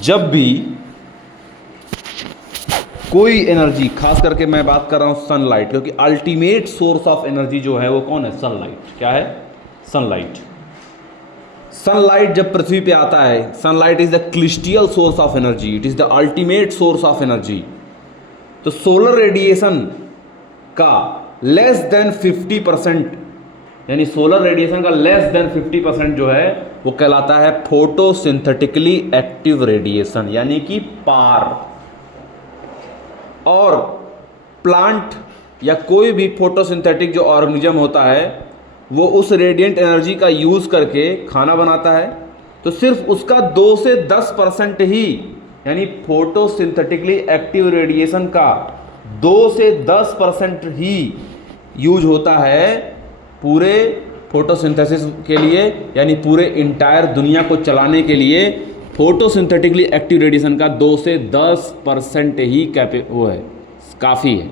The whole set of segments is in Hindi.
जब भी कोई एनर्जी, खास करके मैं बात कर रहा हूं सनलाइट, क्योंकि अल्टीमेट सोर्स ऑफ एनर्जी जो है वो कौन है? सनलाइट। क्या है? सनलाइट। सनलाइट जब पृथ्वी पे आता है, sunlight is the crystal source of energy, it is the ultimate source of energy. तो सोलर रेडिएशन का लेस देन 50%, यानी सोलर रेडिएशन का लेस देन 50% जो है वो कहलाता है फोटोसिंथेटिकली एक्टिव रेडिएशन, यानी कि पार। और प्लांट या कोई भी फोटोसिंथेटिक जो ऑर्गेनिज्म होता है वो उस रेडिएंट एनर्जी का यूज़ करके खाना बनाता है, तो सिर्फ उसका 2 से 10% ही, यानी फोटोसिंथेटिकली एक्टिव रेडिएशन का 2 से 10% ही यूज होता है पूरे फोटोसिंथेसिस के लिए, यानी पूरे इंटायर दुनिया को चलाने के लिए फोटोसिंथेटिकली एक्टिव रेडिएशन का 2 से 10% ही वो है, काफ़ी है।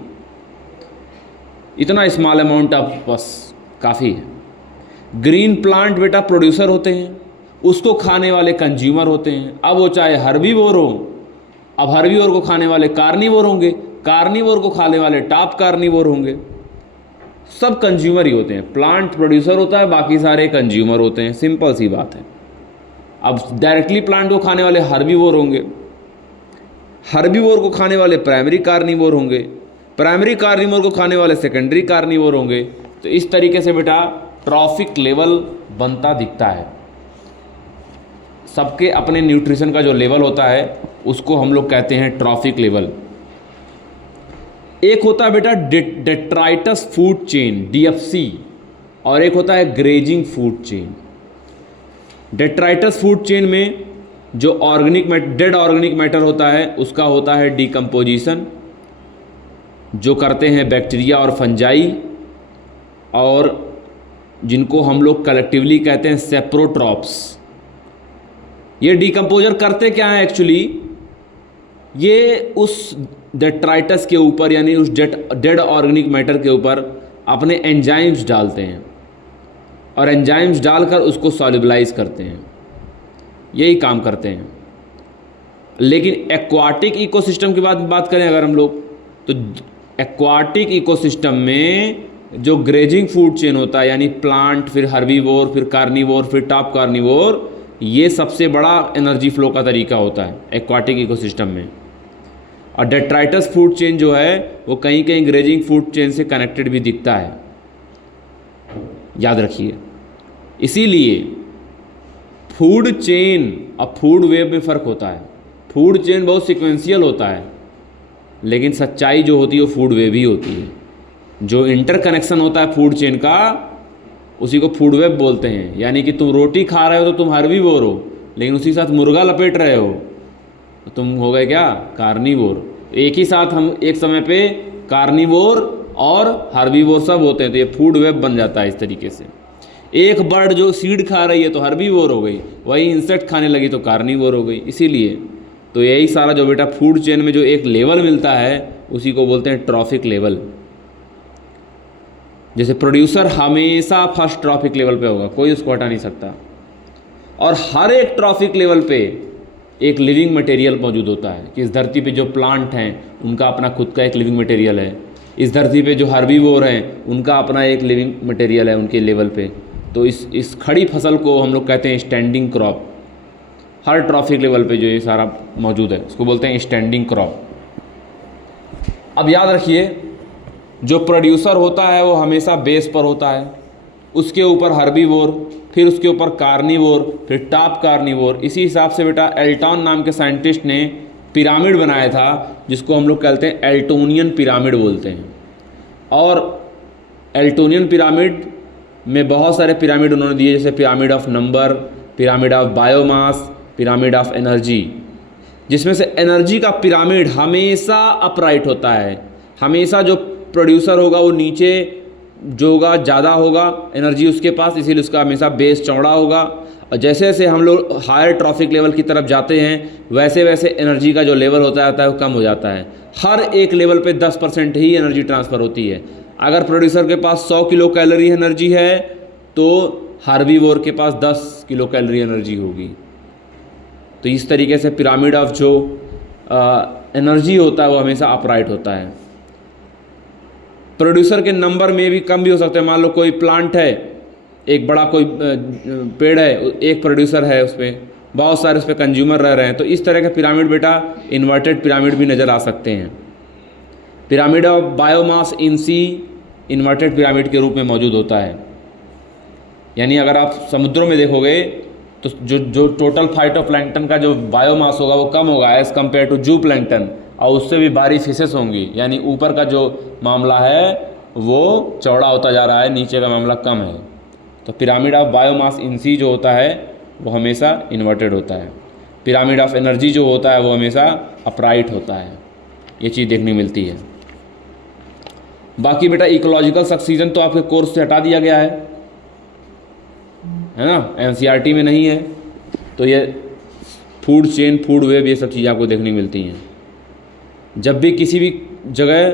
इतना स्मॉल अमाउंट ऑफ बस काफ़ी है। ग्रीन प्लांट बेटा प्रोड्यूसर होते हैं, उसको खाने वाले कंज्यूमर होते हैं। अब वो चाहे हर्बीवोर हो, अब हर्बीवोर को खाने वाले कार्निवोर होंगे, कार्निवोर को खाने वाले टॉप कार्निवोर होंगे। सब कंज्यूमर ही होते हैं। प्लांट प्रोड्यूसर होता है, बाकी सारे कंज्यूमर होते हैं। सिंपल सी बात है। अब डायरेक्टली प्लांट को खाने वाले हर्बीवोर होंगे, हर्बीवोर को खाने वाले प्राइमरी कार्निवोर होंगे, प्राइमरी कार्निवोर को खाने वाले सेकेंडरी कार्निवोर होंगे। तो इस तरीके से बेटा ट्रॉफिक लेवल बनता दिखता है। सबके अपने न्यूट्रिशन का जो लेवल होता है उसको हम लोग कहते हैं ट्रॉफिक लेवल। एक होता है बेटा डेट्राइटस फूड चेन, DFC, और एक होता है grazing food chain. Detritus food chain में जो डेड ऑर्गेनिक मैटर होता है उसका होता है डिकम्पोजिशन, जो करते हैं बैक्टीरिया और फंजाई, और जिनको हम लोग कलेक्टिवली कहते हैं सेप्रोट्रॉप्स। ये डिकम्पोजर करते क्या है एक्चुअली? ये उस डेट्राइटस के ऊपर, यानी उस डेड ऑर्गेनिक मैटर के ऊपर अपने एंजाइम्स डालते हैं, और एंजाइम्स डालकर उसको सॉल्युबलाइज करते हैं। यही काम करते हैं। लेकिन एक्वाटिक इकोसिस्टम की बात करें अगर हम लोग, तो एक्वाटिक इकोसिस्टम में जो ग्रेजिंग फूड चेन होता है, यानी प्लांट, फिर हर्बीवोर, फिर कार्निवोर, फिर टॉप कार्निवोर, ये सबसे बड़ा एनर्जी फ्लो का तरीका होता है एक्वाटिक इकोसिस्टम में। और डेट्राइटस फूड चेन जो है वो कहीं कहीं ग्रेजिंग फूड चेन से कनेक्टेड भी दिखता है, याद रखिए। इसीलिए फूड चेन और फूड वेब में फ़र्क होता है। फूड चेन बहुत सीक्वेंशियल होता है, लेकिन सच्चाई जो होती है वो फूड वेब ही होती है। जो इंटरकनेक्शन होता है फूड चेन का, उसी को फूड वेब बोलते हैं। यानी कि तुम रोटी खा रहे हो तो तुम हर्बीवोर हो, लेकिन उसी साथ मुर्गा लपेट रहे हो तो तुम हो गए क्या? कार्निवोर। एक ही साथ हम एक समय पे कार्निवोर और हर्बीवोर सब होते हैं, तो ये फूड वेब बन जाता है इस तरीके से। एक बर्ड जो सीड खा रही है तो हर्बीवोर हो गई, वही इंसेक्ट खाने लगी तो कार्निवोर हो गई। इसीलिए तो यही सारा जो बेटा फूड चेन में जो एक लेवल मिलता है उसी को बोलते हैं ट्रॉफिक लेवल। जैसे प्रोड्यूसर हमेशा फर्स्ट ट्रॉफिक लेवल पे होगा, कोई उसको हटा नहीं सकता, और हर एक ट्रॉफिक लेवल पे एक लिविंग मटेरियल मौजूद होता है कि इस धरती पे जो प्लांट हैं उनका अपना खुद का एक लिविंग मटेरियल है, इस धरती पे जो हर्बीवोर हैं उनका अपना एक लिविंग मटेरियल है उनके लेवल पे। तो इस खड़ी फसल को हम लोग कहते हैं स्टैंडिंग क्रॉप। हर ट्रॉफिक लेवल पे जो ये सारा मौजूद है उसको बोलते हैं स्टैंडिंग क्रॉप। अब याद रखिए, जो प्रोड्यूसर होता है वो हमेशा बेस पर होता है, उसके ऊपर हर्बीवोर, फिर उसके ऊपर कार्निवोर, फिर टॉप कार्निवोर। इसी हिसाब से बेटा एल्टॉन नाम के साइंटिस्ट ने पिरामिड बनाया था, जिसको हम लोग कहते हैं एल्टोनियन पिरामिड बोलते हैं। और एल्टोनियन पिरामिड में बहुत सारे पिरामिड उन्होंने दिए, जैसे pyramid of number, pyramid of biomass, pyramid of energy, जिसमें से एनर्जी का पिरामिड हमेशा अपराइट होता है। हमेशा जो प्रोड्यूसर होगा वो नीचे जो होगा ज़्यादा होगा एनर्जी उसके पास, इसीलिए उसका हमेशा बेस चौड़ा होगा। और जैसे जैसे हम लोग हायर ट्रॉफिक लेवल की तरफ जाते हैं वैसे वैसे एनर्जी का जो लेवल होता है वो कम हो जाता है। हर एक लेवल पे 10% ही एनर्जी ट्रांसफ़र होती है। अगर प्रोड्यूसर के पास 100 किलो कैलोरी एनर्जी है तो हर्बीवोर के पास 10 किलो कैलोरी एनर्जी होगी। तो इस तरीके से पिरामिड ऑफ जो एनर्जी होता है वो हमेशा अपराइट होता है। प्रोड्यूसर के नंबर में भी कम भी हो सकते हैं। मान लो कोई प्लांट है, एक बड़ा कोई पेड़ है, एक प्रोड्यूसर है, उस पर बहुत सारे उस पर कंज्यूमर रह रहे हैं, तो इस तरह के पिरामिड बेटा इन्वर्टेड पिरामिड भी नज़र आ सकते हैं। Pyramid of biomass in sea inverted pyramid के रूप में मौजूद होता है। यानी अगर आप समुद्रों में देखोगे तो जो टोटल फाइटोप्लैंक्टन का जो बायोमास होगा वो कम होगा एज़ कम्पेयर टू जू प्लैंक्टन, और उससे भी बारी फिशेस होंगी। यानी ऊपर का जो मामला है वो चौड़ा होता जा रहा है, नीचे का मामला कम है। तो पिरामिड ऑफ बायोमास इन सी जो होता है वो हमेशा इन्वर्टेड होता है। पिरामिड ऑफ एनर्जी जो होता है वो हमेशा अपराइट होता है। ये चीज़ देखने मिलती है। बाकी बेटा इकोलॉजिकल सक्सीजन तो आपके कोर्स से हटा दिया गया है ना, एनसीईआरटी में नहीं है। तो ये फूड चेन, फूड वेब, ये सब चीज़ें आपको देखने मिलती हैं। जब भी किसी भी जगह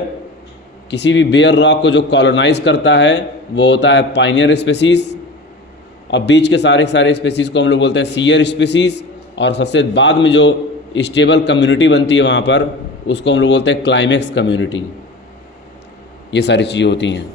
किसी भी बेयर रॉक को जो कॉलोनाइज करता है वो होता है पाइनियर स्पेसीज़, और बीच के सारे स्पेसीज़ को हम लोग बोलते हैं सीयर स्पेसीज़, और सबसे बाद में जो स्टेबल कम्युनिटी बनती है वहाँ पर उसको हम लोग बोलते हैं क्लाइमेक्स कम्युनिटी। ये सारी चीज़ें होती हैं।